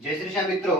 जय श्री श्याम मित्रों,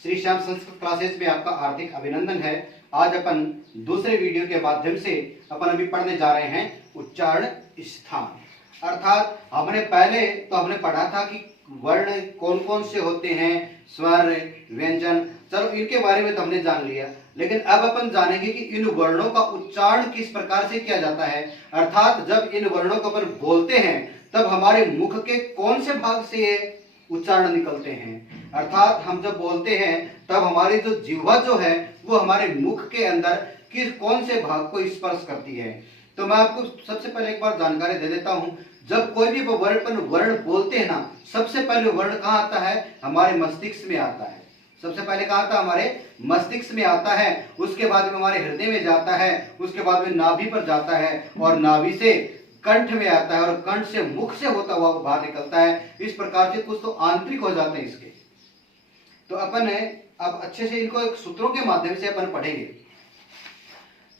श्री श्याम संस्कृत क्लासेस में आपका हार्दिक अभिनंदन है। आज अपन दूसरे वीडियो के माध्यम से अपन अभी पढ़ने जा रहे हैं उच्चारण स्थान। अर्थात हमने पढ़ा था कि वर्ण कौन कौन से होते हैं, स्वर, व्यंजन, चलो इनके बारे में तो हमने जान लिया। लेकिन अब अपन जानेंगे कि इन वर्णों का उच्चारण किस प्रकार से किया जाता है। अर्थात जब इन वर्णों को अपन बोलते हैं तब हमारे मुख के कौन से भाग से ये उच्चारण निकलते हैं। अर्थात हम जब बोलते हैं तब हमारी जो जिह्वा जो है वो हमारे मुख के अंदर किस कौन से भाग को स्पर्श करती है। तो मैं आपको सबसे पहले एक बार जानकारी दे देता हूं। जब कोई भी वर्ण बोलते हैं ना, सबसे पहले वर्ण कहाँ आता है? हमारे मस्तिष्क में आता है। सबसे पहले कहाँ आता है? हमारे मस्तिष्क में आता है। उसके बाद में हमारे हृदय में जाता है, उसके बाद में नाभि पर जाता है और नाभि से कंठ में आता है और कंठ से मुख से होता हुआ बाहर निकलता है। इस प्रकार से कुछ तो आंतरिक हो जाते हैं इसके। तो अपन अब अच्छे से इनको एक सूत्रों के माध्यम से अपन पढ़ेंगे।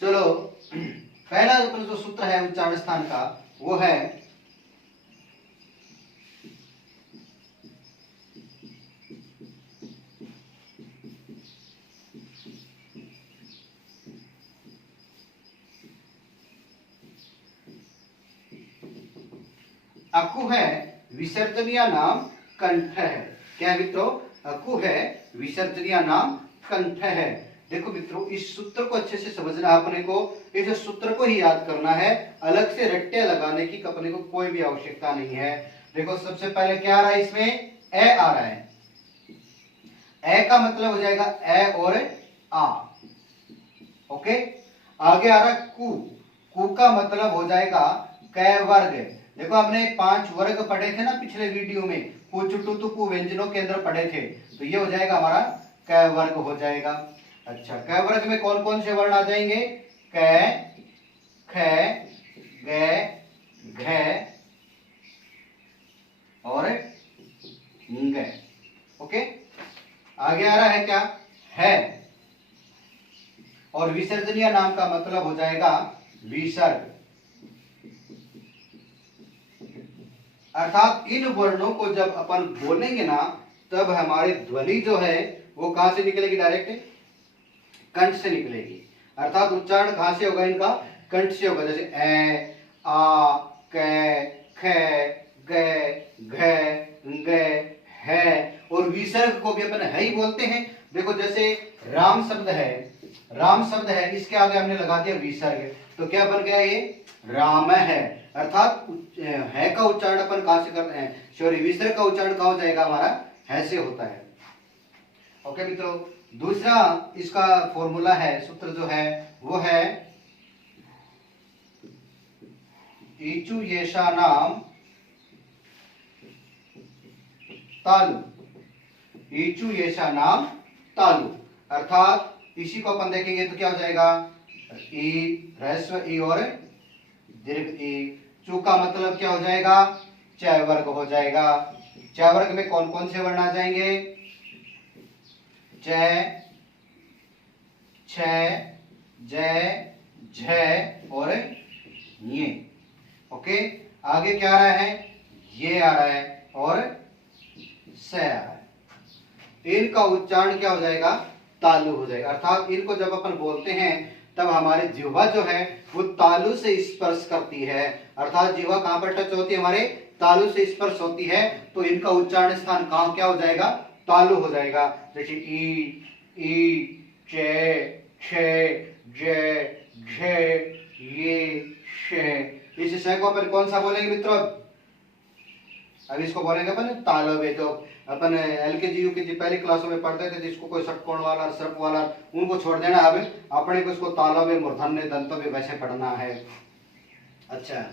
चलो, पहला अपन जो सूत्र है उच्चारण स्थान का वो है अकु है विसर्जनीय नाम कंठ है। क्या मित्रों? अकु है विसर्जनीय नाम कंठ है। देखो मित्रों, इस सूत्र को अच्छे से समझना है अपने को। इस सूत्र को ही याद करना है, अलग से रट्टे लगाने की अपने को कोई भी आवश्यकता नहीं है। देखो सबसे पहले क्या आ रहा है इसमें? ए आ रहा है। ए का मतलब हो जाएगा ए और आ। ओके, आगे आ रहा है कु। कु का मतलब हो जाएगा कै वर्ग। देखो हमने 5 वर्ग पढ़े थे ना पिछले वीडियो में, कु चुटु तुपु व्यंजनों के अंदर पढ़े थे। तो ये हो जाएगा हमारा कै वर्ग हो जाएगा। अच्छा, कै वर्ग में कौन कौन से वर्ण आ जाएंगे? कै, ख, ग, घ और ङ। ओके, आगे आ रहा है क्या? है। और विसर्जनीय नाम का मतलब हो जाएगा विसर्ग। अर्थात इन वर्णों को जब अपन बोलेंगे ना तब हमारी ध्वनि जो है वो कहां से निकलेगी? डायरेक्ट कंठ से निकलेगी। अर्थात उच्चारण कहां से होगा इनका? कंठ से होगा। जैसे ए, आ, कै, ख, ग, घ, ङ, है। और विसर्ग को भी अपन है ही बोलते हैं। देखो जैसे राम शब्द है, राम शब्द है, इसके आगे हमने लगा दिया विसर्ग, तो क्या बन गया? ये राम है। अर्थात है का उच्चारण अपन कहां से करते हैं? सॉरी, विसर्ग का उच्चारण कहां हो जाएगा? हमारा है से होता है। ओके मित्रों, दूसरा इसका फॉर्मूला है, सूत्र जो है वो है ईचु येषा नाम तालु। ईचु येषा नाम तालु। अर्थात इसी को अपन देखेंगे तो क्या हो जाएगा? ई, ह्रस्व ई और दीर्घ ई। चू का मतलब क्या हो जाएगा? च वर्ग हो जाएगा। च वर्ग में कौन कौन से वर्ण आ जाएंगे? च, छ, ज, झ और ञ। ओके, आगे क्या आ रहा है? ये आ रहा है और स आ रहा है। इनका उच्चारण क्या हो जाएगा? तालु हो जाएगा। अर्थात इनको जब अपन बोलते हैं तब हमारी जिह्वा जो है वो तालु से स्पर्श करती है। अर्थात जिह्वा कहां पर टच होती है? हमारे तालु से स्पर्श होती है। तो इनका उच्चारण स्थान कहां क्या हो जाएगा? तालु हो जाएगा। जैसे ई, चे, छ, ज, झ, ये, श। इस श को अपन कौन सा बोलेंगे मित्रों? अब इसको बोलेंगे अपन तालव्य। जो अपन एलकेजी यूकेजी पहली क्लासों में पढ़ते थे, जिसको कोई षटकोण वाला, सर्प वाला, उनको छोड़ देना। अब अपने को इसको तालव्य, मूर्धन्य, दंतव्य वैसे पढ़ना है। अच्छा,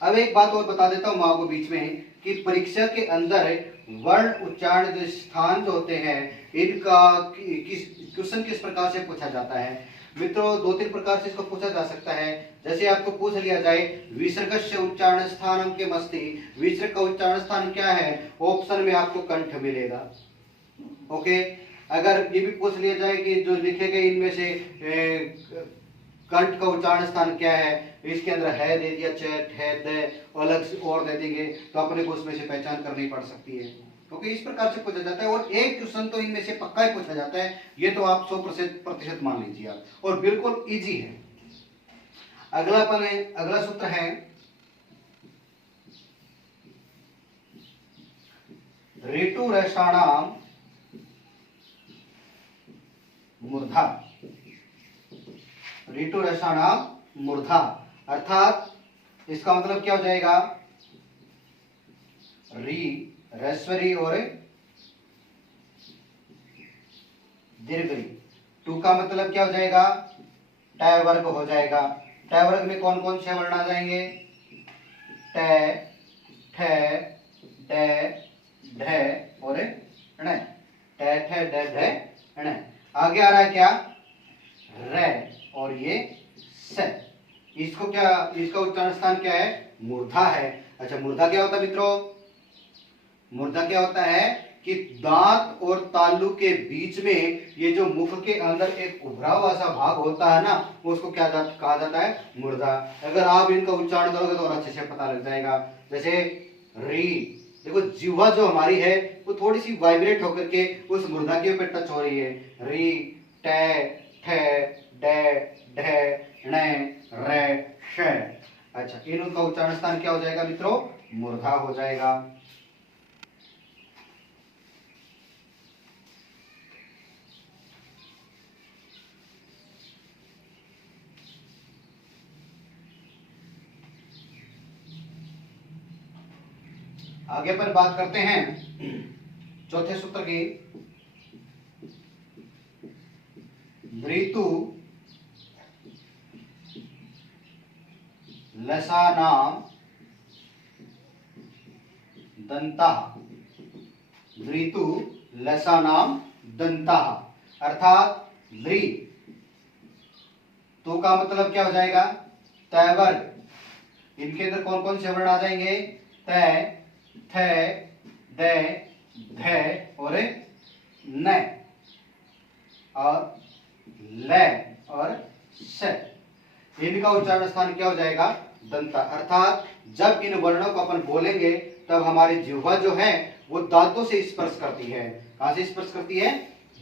अब एक बात और बता देता हूं मैं आपको बीच में कि परीक्षा के अंदर वर्ण उच्चारण जो स्थान जो होते हैं इनका क्वेश्चन किस प्रकार से पूछा जाता है। मित्रों 2-3 प्रकार से इसको पूछा जा सकता है। जैसे आपको पूछ लिया जाए विसर्गस्य उच्चारण स्थानम के मस्ति, विसर्ग का उच्चारण स्थान क्या है? ऑप्शन में आपको कंठ मिलेगा। ओके, अगर ये भी पूछ लिया जाए कि जो लिखे गए इनमें से कंठ का उच्चारण स्थान क्या है, इसके अंदर है दे दिया, च, ठ, द अलग से और दे देंगे तो अपने को उसमें से पहचान करनी पड़ सकती है। ओके, इस प्रकार से पूछा जाता है और एक क्वेश्चन तो इनमें से पक्का ही पूछा जाता है, ये तो आप 100% मान लीजिए आप, और बिल्कुल इजी है। अगला सूत्र है ऋतु रसाणाम मूर्धा। ऋतु रसाणाम मूर्धा अर्थात इसका मतलब क्या हो जाएगा, री रेश्वरी और दीर्घरी। टू का मतलब क्या हो जाएगा, टय वर्ग हो जाएगा। टय वर्ग में कौन कौन से वर्ण आ जाएंगे, टय, ठय, डय, ढय और ण। टय, ठय, डय, ढय, ण। आगे आ रहा है क्या, रे और ये स। इसको क्या, इसका उच्चारण स्थान क्या है, मूर्धा है। अच्छा, मूर्धा क्या होता है मित्रों, मूर्धा क्या होता है कि दांत और तालु के बीच में ये जो मुख के अंदर एक उभरा हुआ सा भाग होता है ना, उसको क्या कहा जाता है, मूर्धा। अगर आप इनका उच्चारण करोगे तो और अच्छे से पता लग जाएगा। जैसे री, देखो जिह्वा जो हमारी है वो थोड़ी सी वाइब्रेट होकर के उस मूर्धा के ऊपर टच हो रही है। री, टे, ठे, डे, ढे, णे, रे, श। अच्छा, इनका उच्चारण स्थान क्या हो जाएगा मित्रों, मूर्धा हो जाएगा। आगे अपन बात करते हैं चौथे सूत्र की। ऋतु लसानाम दंता। ऋतु लसानाम दंता अर्थात ली, तो का मतलब क्या हो जाएगा, तय वर्ग। इनके अंदर कौन कौन से वर्ण आ जाएंगे, तय, थ, द, ध और न और ल और स। इनका उच्चारण स्थान क्या हो जाएगा, दंता। अर्थात जब इन वर्णों को अपन बोलेंगे तब हमारी जिह्वा जो है वो दांतों से स्पर्श करती है। कहां से स्पर्श करती है,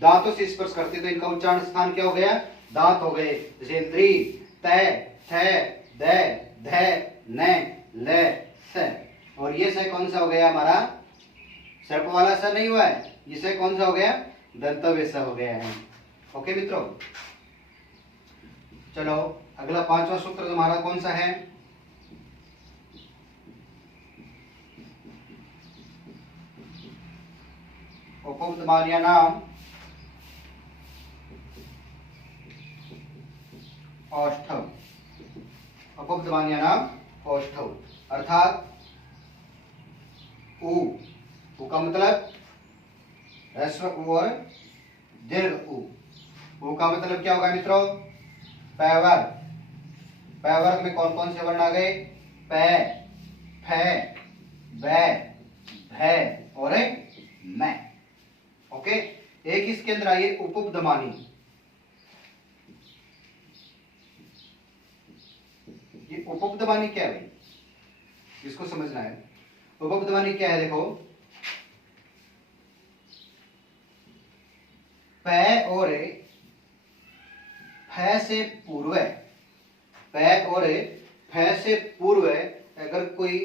दांतों से स्पर्श करती है। तो इनका उच्चारण स्थान क्या हो गया, दांत हो गए। जैसे त्री, तय, थ, द, ध, न, ल, स। और ये स कौन सा हो गया हमारा, सर्प वाला स नहीं हुआ है, ये स कौन सा हो गया, दंतव्य स हो गया है। ओके मित्रों, चलो अगला पांचवा सूत्र हमारा कौन सा है, उपपदमान्यानाम औष्ठव। उपपदमान्यानाम औष्ठव अर्थात उ, उ का मतलब ह्रस्व उ और दीर्घ उ। उ का मतलब क्या होगा मित्रों, पैवर्ग। पैवर्ग में कौन कौन से वर्ण आ गए, पै, फै, बै, भै और मैं। ओके, एक इसके अंदर आइए उपपदमानी। ये उपपदमानी क्या है भाई, इसको समझना है। उपपदमानी क्या है, देखो पै और फै से पूर्व, पै और फै से पूर्व अगर कोई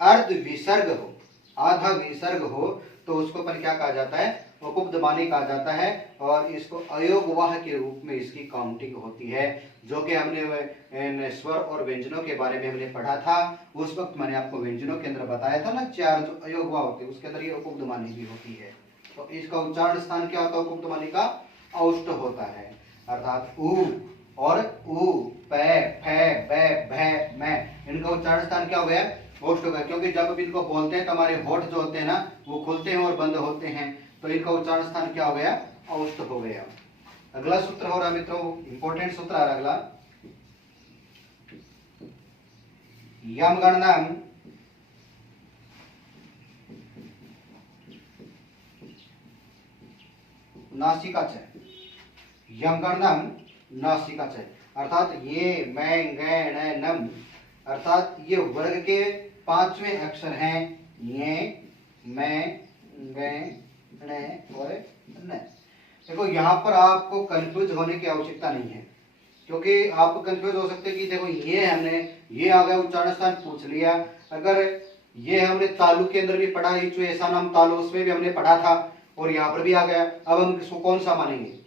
अर्ध विसर्ग हो, आधा विसर्ग हो, तो उसको अपन क्या कहा जाता है, उपपदमानी कहा जाता है। और इसको अयोगवाह के रूप में इसकी काउंटिंग होती है, जो कि हमने स्वर और व्यंजनों के बारे में हमने पढ़ा था। उस वक्त मैंने आपको व्यंजनों के अंदर बताया था ना, चार जो अयोगवाह होते हैं उसके अंदर ये उपपदमानी भी होती है। तो इसका उच्चारण स्थान क्या होता है, उपपदमानी का औष्ठ होता है। अर्थात उ और उ, पै, फै, बै, भै, मैं, इनका उच्चारण स्थान क्या हो गया, औष्ठ हो गया। क्योंकि जब इनको बोलते हैं तो हमारे होठ जो होते हैं ना वो खुलते हैं और बंद होते हैं, तो इनका उच्चारण स्थान क्या हो गया, औष्ठ हो गया। अगला सूत्र हो रहा मित्रों, इंपॉर्टेंट सूत्र आ रहा अगला, यम गणनम नासिका च। यम गणनम नासिका च अर्थात ये मैं, गै, ण, नम, अर्थात ये वर्ग के पांचवें अक्षर हैं, ये, मैं, गे ने और न। देखो यहाँ पर आपको कंफ्यूज होने की आवश्यकता नहीं है, क्योंकि आप कंफ्यूज हो सकते हैं कि देखो ये हमने ये आ गया उच्चारण स्थान पूछ लिया, अगर ये हमने तालु के अंदर भी पढ़ा, जो ऐसा नाम तालु उसमें भी हमने पढ़ा था और यहाँ पर भी आ गया, अब हम इसको कौन सा मानेंगे?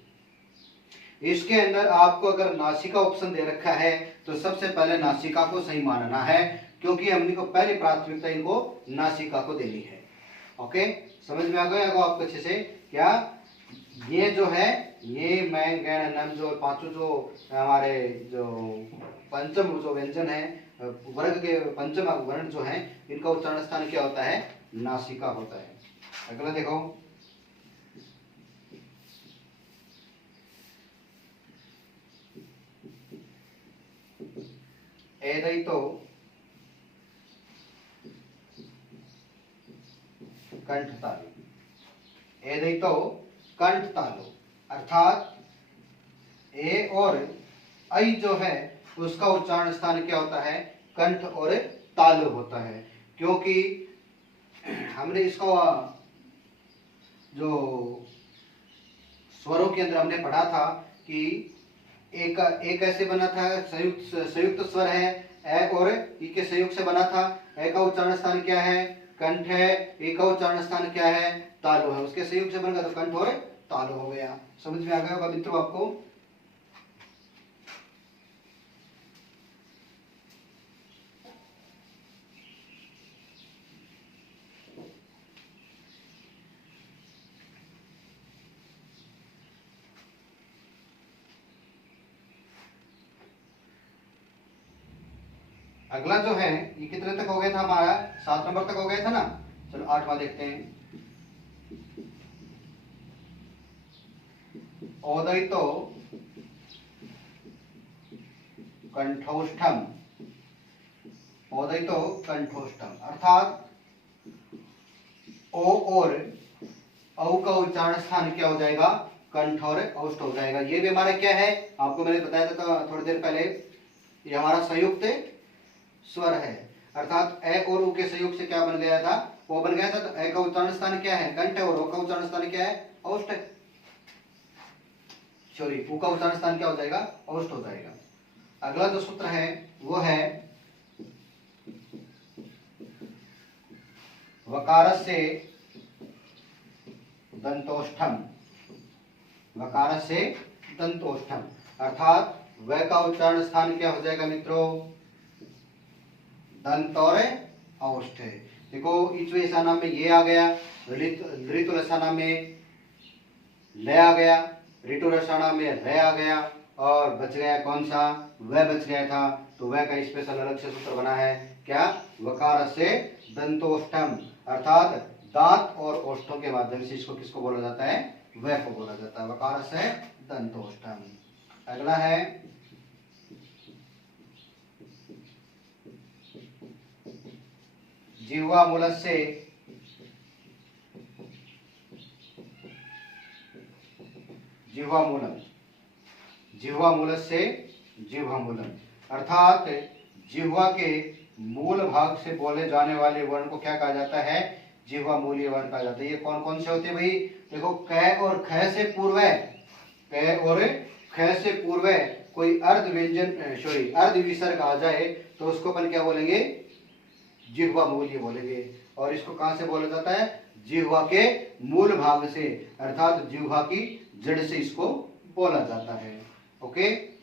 इसके अंदर आपको अगर नासिका ऑप्शन दे रखा है तो सबसे पहले नासिका को सही मानना है, क्योंकि हमने को पहले प्राथमिकता इनको नासिका को देनी है। ओके, समझ में आ गया आपको अच्छे से? क्या ये जो है ये मैं गैण नम जो पांचों जो हमारे जो पंचम जो व्यंजन है वर्ग के पंचम वर्ण जो है इनका उच्चारण स्थान क्या होता है? नासिका होता है। अगला देखो, ఏదైతో कंठतालु, ఏదైతో कंठतालु अर्थात ए और ऐ जो है उसका उच्चारण स्थान क्या होता है? कंठ और तालु होता है, क्योंकि हमने इसको जो स्वरों के अंदर हमने पढ़ा था कि एक ऐसे बना था, संयुक्त स्वर है ए और ई के संयोग से बना था। ए का उच्चारण स्थान क्या है? कंठ है। ई का उच्चारण स्थान क्या है? तालु है। उसके संयोग से बन गया तो कंठ और तालु हो गया। समझ में आ गया होगा मित्रों आपको? अगला जो है ये कितने तक हो गया था हमारा? 7 नंबर तक हो गया था ना। चलो 8वां देखते हैं। औदयितो कंठोष्ठम, औदयितो कंठोष्ठम अर्थात ओ और औ का उच्चारण स्थान क्या हो जाएगा? कंठ और औष्ठ हो जाएगा। ये भी हमारा क्या है? आपको मैंने बताया था थोड़ी देर पहले, ये हमारा संयुक्त स्वर है, अर्थात ए और उ के संयोग से क्या बन गया था? वो बन गया था। तो ए का उच्चारण स्थान क्या है? कंठ है और ओ का उच्चारण स्थान क्या है? औष्ठ है। सॉरी, उ का उच्चारण स्थान क्या हो जाएगा? औष्ठ हो जाएगा। अगला जो सूत्र है वो है वकारस्य दंतोष्ठम, वकारस्य दंतोष्ठम अर्थात व का उच्चारण स्थान क्या हो जाएगा मित्रों? दंत और औष्ठ। देखो इचवे ऐसा नाम में ये आ गया, ऋतु रसाना में ले आ गया, ऋतु रसाना में रे आ गया, और बच गया कौन सा? वह बच गया था। तो वह का स्पेशल अलग से सूत्र बना है क्या? वकार से दंतोष्ठम अर्थात दांत और ओष्ठों के माध्यम से इसको किसको बोला जाता है? वह को बोला जाता है, वकार से दंतोष्ठम। अगला है जिह्वा मूलस्य, जिह्वा मूलम, जिह्वा मूलस्य जिह्वा मूलम अर्थात जिह्वा के मूल भाग से बोले जाने वाले वर्ण को क्या कहा जाता है? जिह्वा मूलीय वर्ण कहा जाता है। ये कौन कौन से होते हैं भाई? देखो क और ख से पूर्व, क और ख से पूर्व कोई अर्ध व्यंजन सॉरी अर्ध विसर्ग आ जाए तो उसको अपन क्या बोलेंगे? जिह्वा मूल्य बोलेंगे। और इसको कहां से बोला जाता है? जिह्वा के मूल भाग से अर्थात जिह्वा की जड़ से इसको बोला जाता है। ओके,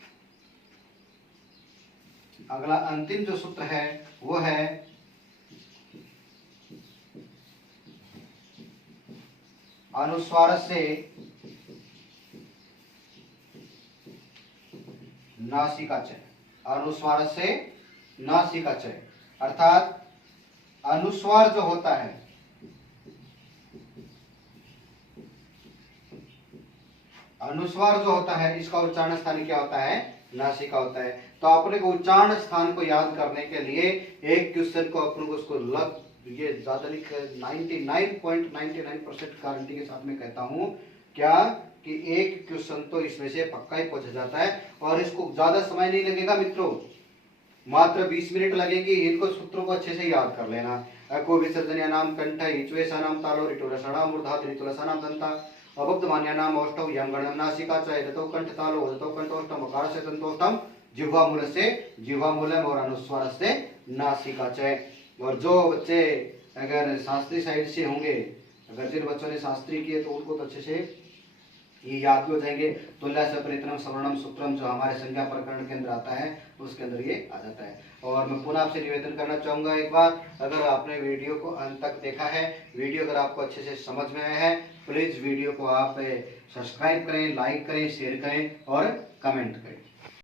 अगला अंतिम जो सूत्र है वो है अनुस्वार से नासिकाचय, अनुस्वार से नासिकाचय अर्थात अनुस्वार जो होता है, अनुस्वार जो होता है इसका उच्चारण स्थान क्या होता है? नासिका होता है। तो अपने को उच्चारण स्थान को याद करने के लिए एक क्वेश्चन को अपन को उसको लग ये ज्यादा लिख 99.99% गारंटी के साथ में कहता हूं क्या कि एक क्वेश्चन तो इसमें से पक्का ही पूछा जाता है, और इसको ज्यादा समय नहीं लगेगा मित्रों, मात्र 20 मिनट लगेंगे, इनको सूत्रों को अच्छे से याद कर लेना। अको विसर्जन्यानाम कंठ इच्वेशानाम तालो ऋतुरषणाम मूर्धा त्रितुलसानाम दंता अबब्धमान्यानाम औष्ठौ यम गणनम नासिका च यतौ कंठ तालो वदतौ कंठोष्ठम अकार से तंतोष्ठम जिह्वा मूल से जिह्वा मूलम और अनुस्वार से नासिका च। और जो बच्चे अगर शास्त्रीय साइड से होंगे, अगर जिन बच्चों ने शास्त्री किए तो उनको तो अच्छे से ये याद भी हो जाएंगे। तुल्य सपरितनम सवर्णम सूत्रम जो हमारे संज्ञा प्रकरण के अंदर आता है उसके अंदर ये आ जाता है। और मैं पुनः आपसे निवेदन करना चाहूंगा, एक बार अगर आपने वीडियो को अंत तक देखा है, वीडियो अगर आपको अच्छे से समझ में आया है, प्लीज वीडियो को आप सब्सक्राइब करें, लाइक करें, शेयर करें और कमेंट करें।